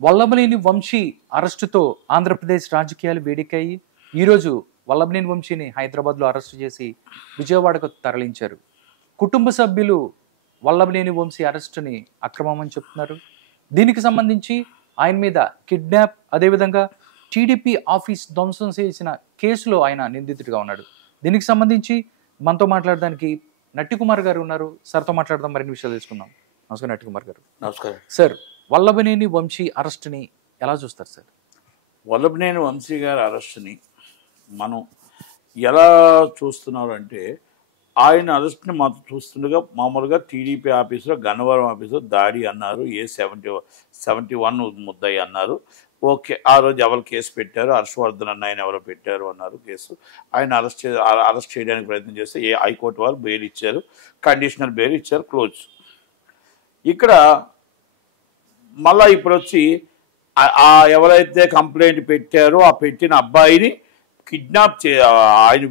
వల్లభనేని వంశీ అరెస్టుతో ఆంధ్రప్రదేశ్ రాజకీయాలు వేడెక్కాయి. ఈరోజు వల్లభనేని వంశీని హైదరాబాద్లో అరెస్టు చేసి విజయవాడకు తరలించారు. కుటుంబ సభ్యులు వల్లభనేని వంశీ అరెస్టుని అక్రమమని చెప్తున్నారు. దీనికి సంబంధించి ఆయన మీద కిడ్నాప్, అదేవిధంగా టీడీపీ ఆఫీస్ ధ్వంసం చేసిన కేసులో ఆయన నిందితుడిగా ఉన్నాడు. దీనికి సంబంధించి మనతో మాట్లాడడానికి నట్టికుమార్ గారు ఉన్నారు. సార్తో మాట్లాడదాం, మరిన్ని విషయాలు తెలుసుకుందాం. నమస్కారం నట్టికుమార్ గారు. నమస్కారం సార్. వల్లభనేని వంశీ అరెస్ట్ని ఎలా చూస్తారు సార్? వల్లభనేని వంశీ గారి అరెస్ట్ని మనం ఎలా చూస్తున్నారు అంటే, ఆయన అరెస్ట్ని మనం చూస్తుండగా మామూలుగా టీడీపీ ఆఫీసులో గన్నవరం ఆఫీసులో దాడి అన్నారు. 71 ముద్దాయి అన్నారు. ఓకే, ఆ రోజు ఎవరు కేసు పెట్టారు, హర్షవర్ధన్ అన్న ఆయన ఎవరో పెట్టారు అన్నారు కేసు. ఆయన అరెస్ట్ చేయడానికి ప్రయత్నం చేస్తే హైకోర్టు వారు బెయిల్ ఇచ్చారు, కండిషనల్ బెయిల్ ఇచ్చారు, క్లోజ్. ఇక్కడ మళ్ళీ ఇప్పుడు వచ్చి ఎవరైతే కంప్లైంట్ పెట్టారో ఆ పెట్టిన అబ్బాయిని ఆయన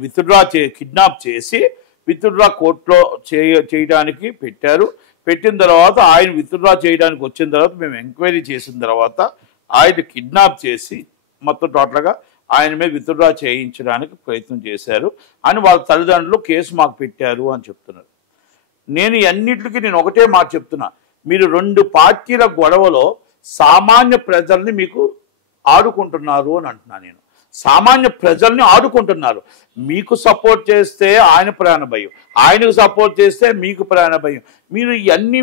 కిడ్నాప్ చేసి విత్డ్రా కోర్టులో చేయడానికి పెట్టారు. పెట్టిన తర్వాత ఆయన విత్డ్రా చేయడానికి వచ్చిన తర్వాత మేము ఎంక్వైరీ చేసిన తర్వాత ఆయన కిడ్నాప్ చేసి మొత్తం టోటల్గా ఆయన మీద విత్డ్రా చేయించడానికి ప్రయత్నం చేశారు అని వాళ్ళ తల్లిదండ్రులు కేసు మాకు పెట్టారు అని చెప్తున్నారు. నేను ఒకటే మాట చెప్తున్నా, మీరు 2 పార్టీల గొడవలో సామాన్య ప్రజల్ని మీకు ఆడుకుంటున్నారు అని అంటున్నా. నేను సామాన్య ప్రజల్ని ఆడుకుంటున్నారు. మీకు సపోర్ట్ చేస్తే ఆయన ప్రాణ భయం, ఆయనకు సపోర్ట్ చేస్తే మీకు ప్రాణ భయం. మీరు ఇవన్నీ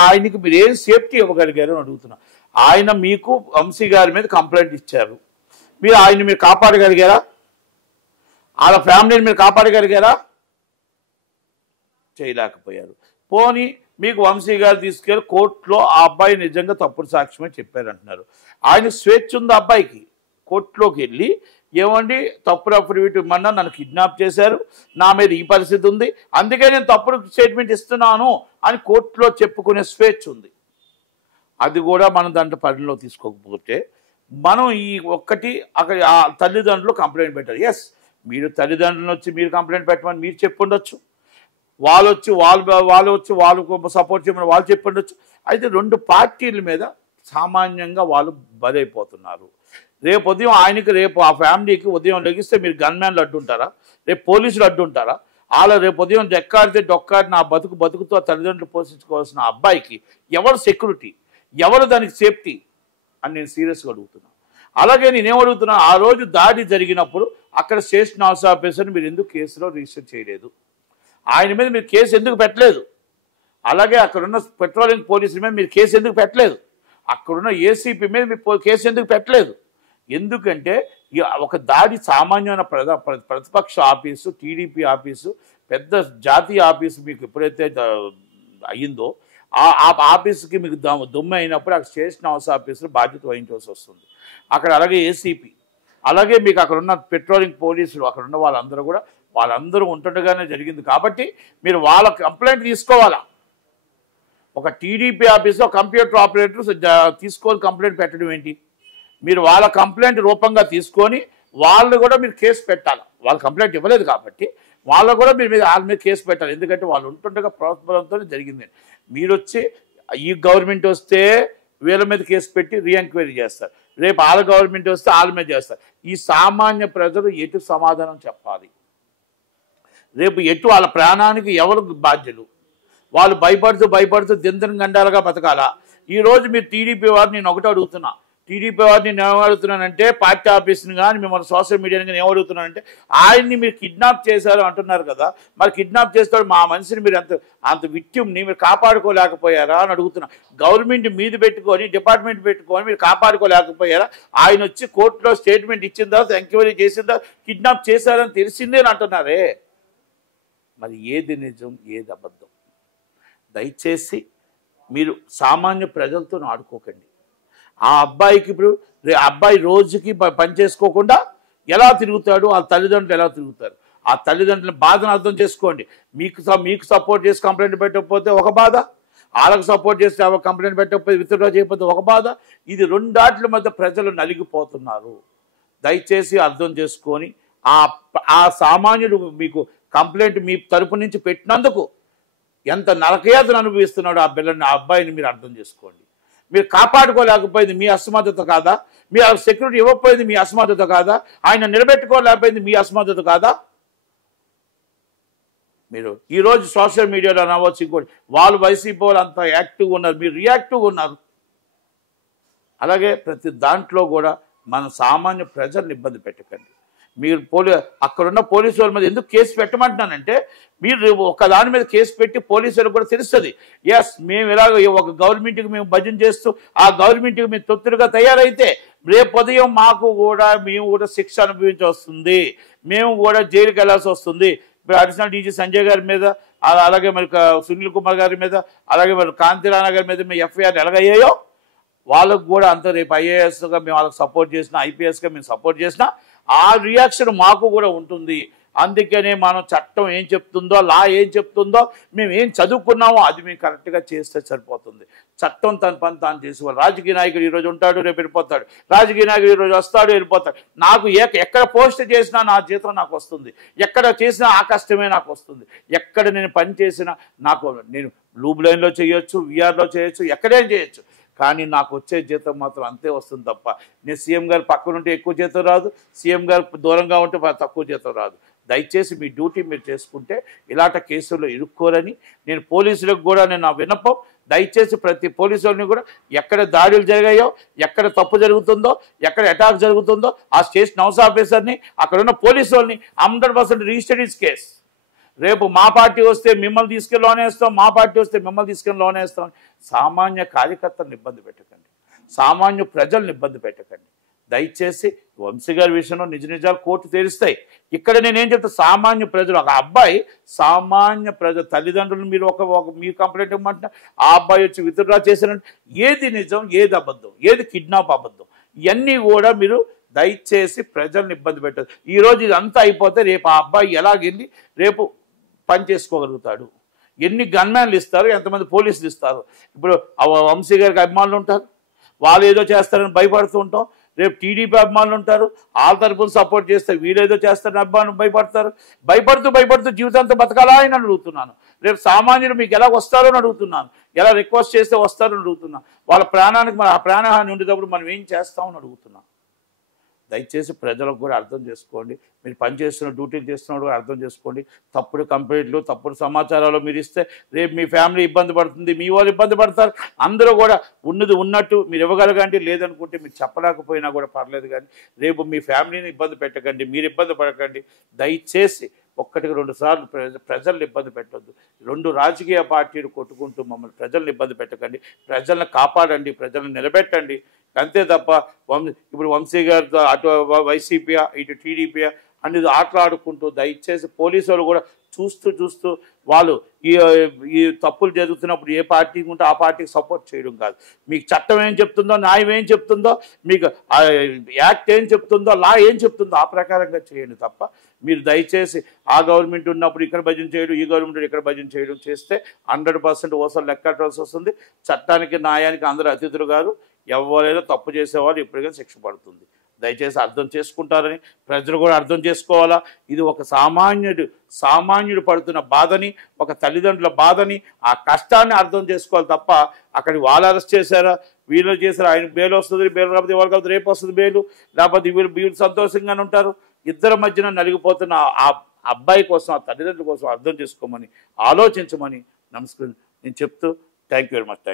ఆయనకి మీరు ఏం సేఫ్టీ ఇవ్వగలిగారు అని అడుగుతున్నా. ఆయన మీకు వంశీ గారి మీద కంప్లైంట్ ఇచ్చారు, మీరు కాపాడగలిగారా? వాళ్ళ ఫ్యామిలీని మీరు కాపాడగలిగారా? చేయలేకపోయారు. పోనీ మీకు వంశీ గారు తీసుకెళ్ళి కోర్టులో ఆ అబ్బాయి నిజంగా తప్పుడు సాక్ష్యమే చెప్పారంటున్నారు. ఆయన స్వేచ్ఛ ఉంది అబ్బాయికి. కోర్టులోకి వెళ్ళి ఏమండి తప్పుడు అఫిడవిట్ ఇవ్వమన్నా, నన్ను కిడ్నాప్ చేశారు, నా మీద ఈ పరిస్థితి ఉంది, అందుకే నేను తప్పుడు స్టేట్మెంట్ ఇస్తున్నాను అని కోర్టులో చెప్పుకునే స్వేచ్ఛ ఉంది. అది కూడా మనం దాంట్లో పరిధిలో తీసుకోకపోతే మనం ఈ ఒక్కటి అక్కడ ఆ తల్లిదండ్రులు కంప్లైంట్ పెట్టారు. ఎస్, మీరు తల్లిదండ్రులను వచ్చి మీరు కంప్లైంట్ పెట్టమని మీరు చెప్పుండొచ్చు, వాళ్ళు వాళ్ళకు సపోర్ట్ చేయమని వాళ్ళు చెప్పుండొచ్చు. అయితే 2 పార్టీల మీద సామాన్యంగా వాళ్ళు బలైపోతున్నారు. రేపు ఉదయం ఆ ఫ్యామిలీకి ఉదయం లెగిస్తే మీరు గన్మ్యాన్లు అడ్డుంటారా? రేపు పోలీసులు అడ్డుంటారా? రేపు ఉదయం డొక్కాడి నా బతుకుతో తల్లిదండ్రులు పోషించుకోవాల్సిన అబ్బాయికి ఎవరు సెక్యూరిటీ, ఎవరు దానికి సేఫ్టీ అని నేను సీరియస్గా అడుగుతున్నాను. అలాగే నేనేమడుగుతున్నా, ఆ రోజు దాడి జరిగినప్పుడు అక్కడ స్టేషన్ హౌస్ ఆఫీసర్ని మీరు ఎందుకు కేసులో రిజిస్టర్ చేయలేదు? ఆయన మీద మీరు కేసు ఎందుకు పెట్టలేదు? అలాగే అక్కడున్న పెట్రోలింగ్ పోలీసుల మీద మీరు కేసు ఎందుకు పెట్టలేదు? అక్కడున్న ఏసీపీ మీద మీరు కేసు ఎందుకు పెట్టలేదు? ఎందుకంటే ఒక దాడి సామాన్యమైన ప్రతిపక్ష ఆఫీసు, టీడీపీ ఆఫీసు, పెద్ద జాతీయ ఆఫీసు మీకు ఎప్పుడైతే అయ్యిందో ఆ ఆఫీసుకి మీకు దుమ్ము అయినప్పుడు అక్కడ స్టేషన్ హౌస్ ఆఫీసులో బాధ్యత వహించాల్సి వస్తుంది. అక్కడ అలాగే ఏసీపీ, అలాగే మీకు అక్కడ ఉన్న పెట్రోలింగ్ పోలీసులు, అక్కడ ఉన్న వాళ్ళందరూ ఉంటుండగానే జరిగింది. కాబట్టి మీరు వాళ్ళ కంప్లైంట్ తీసుకోవాలా. ఒక టీడీపీ ఆఫీస్లో కంప్యూటర్ ఆపరేటర్స్ తీసుకొని కంప్లైంట్ పెట్టడం ఏంటి? మీరు వాళ్ళ కంప్లైంట్ రూపంగా తీసుకొని వాళ్ళు కూడా మీరు కేసు పెట్టాలి. వాళ్ళు కంప్లైంట్ ఇవ్వలేదు కాబట్టి వాళ్ళు కూడా వాళ్ళ మీద కేసు పెట్టాలి. ఎందుకంటే వాళ్ళు ఉంటుండగా ప్రోత్సాహంతో జరిగింది. మీరు వచ్చి ఈ గవర్నమెంట్ వస్తే వీళ్ళ మీద కేసు పెట్టి రీఎంక్వైరీ చేస్తారు, రేపు వాళ్ళ గవర్నమెంట్ వస్తే వాళ్ళ మీద చేస్తారు. ఈ సామాన్య ప్రజలు ఎటు సమాధానం చెప్పాలి? రేపు వాళ్ళ ప్రాణానికి ఎవరు బాధ్యులు? వాళ్ళు భయపడుతూ దిందన గండాలుగా బతకాలా? ఈరోజు మీరు టీడీపీ వారిని నేను ఒకటి అడుగుతున్నా, టీడీపీ వారిని నేను ఏమడుగుతున్నానంటే, పార్టీ ఆఫీస్ని కానీ మిమ్మల్ని సోషల్ మీడియాని కానీ ఏమడుగుతున్నానంటే, ఆయన్ని మీరు కిడ్నాప్ చేశారు అంటున్నారు కదా, మరి కిడ్నాప్ చేస్తాడు మా మనిషిని మీరు అంత విక్టిమ్ని మీరు కాపాడుకోలేకపోయారా అని అడుగుతున్నా. గవర్నమెంట్ మీద పెట్టుకొని, డిపార్ట్మెంట్ పెట్టుకొని మీరు కాపాడుకోలేకపోయారా? ఆయన వచ్చి కోర్టులో స్టేట్మెంట్ ఇచ్చిన తర్వాత, ఎంక్వైరీ చేసిన తర్వాత కిడ్నాప్ చేశారని తెలిసిందే అని అంటున్నారే. మరి ఏది నిజం, ఏది అబద్ధం? దయచేసి మీరు సామాన్య ప్రజలతో ఆడుకోకండి. ఆ అబ్బాయికి ఇప్పుడు అబ్బాయి రోజుకి పని చేసుకోకుండా ఎలా తిరుగుతాడు? ఆ తల్లిదండ్రులు ఎలా తిరుగుతారు? ఆ తల్లిదండ్రుల బాధను అర్థం చేసుకోండి. మీకు సపోర్ట్ చేసి కంప్లైంట్ పెట్టకపోతే ఒక బాధ, వాళ్ళకు సపోర్ట్ చేసి కంప్లైంట్ పెట్టకపోతే విత్డ్రా చేయకపోతే ఒక బాధ. ఇది 2 ఆటల మధ్య ప్రజలు నలిగిపోతున్నారు. దయచేసి అర్థం చేసుకొని ఆ సామాన్యుడు మీకు కంప్లైంట్ మీ తరపు నుంచి పెట్టినందుకు ఎంత నరకయాతను అనుభవిస్తున్నాడు ఆ అబ్బాయిని మీరు అర్థం చేసుకోండి. మీరు కాపాడుకోలేకపోయింది మీ అసమర్థత కాదా? మీ సెక్యూరిటీ ఇవ్వకపోయింది మీ అసమర్థత కాదా? ఆయన నిలబెట్టుకోలేకపోయింది మీ అసమర్థత కాదా? మీరు ఈరోజు సోషల్ మీడియాలో అనవచ్చు, ఇంకోటి వాళ్ళు వైసీపీ వాళ్ళు అంత యాక్టివ్గా ఉన్నారు, మీరు రియాక్టివ్గా ఉన్నారు. అలాగే ప్రతి దాంట్లో కూడా మన సామాన్య ప్రజల్ని ఇబ్బంది పెట్టకండి. మీరు అక్కడున్న పోలీసు వాళ్ళ మీద ఎందుకు కేసు పెట్టమంటున్నానంటే, మీరు ఒక దాని మీద కేసు పెట్టి పోలీసులకు కూడా తెలుస్తుంది, ఎస్ మేము ఇలాగ ఒక గవర్నమెంట్కి మేము భజన చేస్తూ ఆ గవర్నమెంట్కి మేము తొత్తులుగా తయారైతే రేపు ఉదయం మేము కూడా శిక్ష అనుభవించి వస్తుంది, మేము కూడా జైలుకి వెళ్ళాల్సి వస్తుంది. ఇప్పుడు అడిషనల్ డీజీ సంజయ్ గారి మీద, అలాగే మరి సునీల్ కుమార్ గారి మీద, అలాగే మరి కాంతి రాణా గారి మీద మేము ఎఫ్ఐఆర్ ఎలాగయ్యాయో వాళ్ళకు కూడా అంత రేపు ఐఏఎస్గా మేము వాళ్ళకి సపోర్ట్ చేసినా, ఐపీఎస్గా మేము సపోర్ట్ చేసినా ఆ రియాక్షన్ మాకు కూడా ఉంటుంది. అందుకనే మనం చట్టం ఏం చెప్తుందో, లా ఏం చెప్తుందో, మేము ఏం చదువుకున్నామో అది మేము కరెక్ట్గా చేస్తే సరిపోతుంది. చట్టం తన పని తాను చేసేవాళ్ళు. రాజకీయ నాయకుడు ఈరోజు ఉంటాడు, రేపు వెళ్ళిపోతాడు. రాజకీయ నాయకుడు ఈరోజు వస్తాడు, వెళ్ళిపోతాడు. నాకు ఎక్కడ పోస్ట్ చేసినా నా జీతం నాకు వస్తుంది, ఎక్కడ చేసినా ఆ కష్టమే నాకు వస్తుంది. ఎక్కడ నేను పని చేసినా నేను లూబ్ లైన్లో చేయొచ్చు, విఆర్లో చేయొచ్చు, ఎక్కడేం చేయొచ్చు, కానీ నాకు వచ్చే జీతం మాత్రం అంతే వస్తుంది తప్ప నేను సీఎం గారు పక్కన ఉంటే ఎక్కువ జీతం రాదు, సీఎం గారు దూరంగా ఉంటే తక్కువ జీతం రాదు. దయచేసి మీ డ్యూటీ మీరు చేసుకుంటే ఇలాంటి కేసుల్లో ఇరుక్కోరని నేను పోలీసులకు కూడా నా విన్నపం. దయచేసి ప్రతి పోలీసు వాళ్ళని కూడా ఎక్కడ దాడులు జరిగాయో, ఎక్కడ తప్పు జరుగుతుందో, ఎక్కడ అటాక్ జరుగుతుందో ఆ స్టేషన్ హౌస్ ఆఫీసర్ని, అక్కడ ఉన్న పోలీసు వాళ్ళని 100% రిజిస్టర్డ్ కేసు. రేపు మా పార్టీ వస్తే మిమ్మల్ని తీసుకెళ్ళి లోన్ వేస్తాం, మా పార్టీ వస్తే మిమ్మల్ని తీసుకెళ్ళి లోన్ వేస్తాం. సామాన్య కార్యకర్తలను ఇబ్బంది పెట్టకండి, సామాన్య ప్రజలను ఇబ్బంది పెట్టకండి. దయచేసి వంశీ గారి విషయంలో నిజాలు కోర్టు తేలుస్తాయి. ఇక్కడ నేనేం చెప్తా, సామాన్య ప్రజలు, ఒక అబ్బాయి సామాన్య ప్రజల తల్లిదండ్రులు మీరు మీ కంప్లైంట్ ఇవ్వమంటున్నా, ఆ అబ్బాయి వచ్చి విత్డ్రా చేశారంటే ఏది నిజం, ఏది అబద్ధం, ఏది కిడ్నాప్ అబద్ధం, ఇవన్నీ కూడా మీరు దయచేసి ప్రజల్ని ఇబ్బంది పెట్టదు. ఈరోజు ఇదంతా అయిపోతే రేపు ఆ అబ్బాయి ఎలాగెళ్ళి రేపు పని చేసుకోగలుగుతాడు? ఎన్ని గన్మ్యాన్లు ఇస్తారు, ఎంతమంది పోలీసులు ఇస్తారు? ఇప్పుడు వంశీ గారికి అభిమానులు ఉంటారు, వాళ్ళు ఏదో చేస్తారని భయపడుతూ ఉంటాం. రేపు టీడీపీ అభిమానులు ఉంటారు, వాళ్ళ తరపున సపోర్ట్ చేస్తే వీళ్ళేదో చేస్తారని అభిమానులు భయపడుతూ జీవితంతో బతకాలా అని అడుగుతున్నాను. రేపు సామాన్యులు మీకు ఎలా వస్తారో అని అడుగుతున్నాను, ఎలా రిక్వెస్ట్ చేస్తే వస్తారని అడుగుతున్నాను. వాళ్ళ ప్రాణానికి ఆ ప్రాణహాని ఉండేటప్పుడు మనం ఏం చేస్తామని అడుగుతున్నాం. దయచేసి ప్రజలకు కూడా అర్థం చేసుకోండి, మీరు పనిచేస్తున్న డ్యూటీలు చేస్తున్న కూడా అర్థం చేసుకోండి. తప్పుడు కంప్లైంట్లు, తప్పుడు సమాచారాలు మీరు ఇస్తే రేపు మీ ఫ్యామిలీ ఇబ్బంది పడుతుంది, మీ వాళ్ళు ఇబ్బంది పడతారు. అందరూ కూడా ఉన్నది ఉన్నట్టు మీరు ఇవ్వగలగండి, లేదనుకుంటే మీరు చెప్పలేకపోయినా కూడా పర్లేదు, కానీ రేపు మీ ఫ్యామిలీని ఇబ్బంది పెట్టకండి, మీరు ఇబ్బంది పడకండి. దయచేసి 1-2 సార్లు ప్రజల్ని ఇబ్బంది పెట్టొద్దు. 2 రాజకీయ పార్టీలు కొట్టుకుంటూ మమ్మల్ని ప్రజల్ని ఇబ్బంది పెట్టకండి. ప్రజల్ని కాపాడండి, ప్రజల్ని నిలబెట్టండి, అంతే తప్ప ఇప్పుడు వంశీ గారితో అటు వైసీపీ ఇటు టీడీపీ అనేది ఆటలాడుకుంటూ దయచేసి పోలీసు వాళ్ళు కూడా చూస్తూ వాళ్ళు ఈ తప్పులు జరుగుతున్నప్పుడు ఏ పార్టీకి ఉంటే ఆ పార్టీకి సపోర్ట్ చేయడం కాదు. మీకు చట్టం ఏం చెప్తుందో, న్యాయం ఏం చెప్తుందో, మీకు యాక్ట్ ఏం చెప్తుందో, లా ఏం చెప్తుందో ఆ ప్రకారంగా చేయండి తప్ప మీరు దయచేసి ఆ గవర్నమెంట్ ఉన్నప్పుడు ఇక్కడ భజన చేయడం, ఈ గవర్నమెంట్ ఇక్కడ భజన చేయడం చేస్తే 100% ఓసలు లెక్కట్టాల్సి వస్తుంది. చట్టానికి న్యాయానికి అందరూ అతిథులు గారు, ఎవరైనా తప్పు చేసేవాళ్ళు ఎప్పటికైనా శిక్ష పడుతుంది. దయచేసి అర్థం చేసుకుంటారని ప్రజలు కూడా అర్థం చేసుకోవాలా. ఇది ఒక సామాన్యుడు పడుతున్న బాధని, ఒక తల్లిదండ్రుల బాధని, ఆ కష్టాన్ని అర్థం చేసుకోవాలి తప్ప అక్కడికి వాళ్ళు అరెస్ట్ చేశారా, వీళ్ళు చేశారా, ఆయన బెయిల్ వస్తుంది, బెయిల్ రాకపోతే వాళ్ళు కాకపోతే రేపు వస్తుంది బెయిల్, లేకపోతే వీళ్ళు సంతోషంగానే ఉంటారు. ఇద్దరి మధ్యన నలిగిపోతున్న ఆ అబ్బాయి కోసం, ఆ తల్లిదండ్రుల కోసం అర్థం చేసుకోమని, ఆలోచించమని నేను చెప్తూ థ్యాంక్ యూ వెరీ మచ్.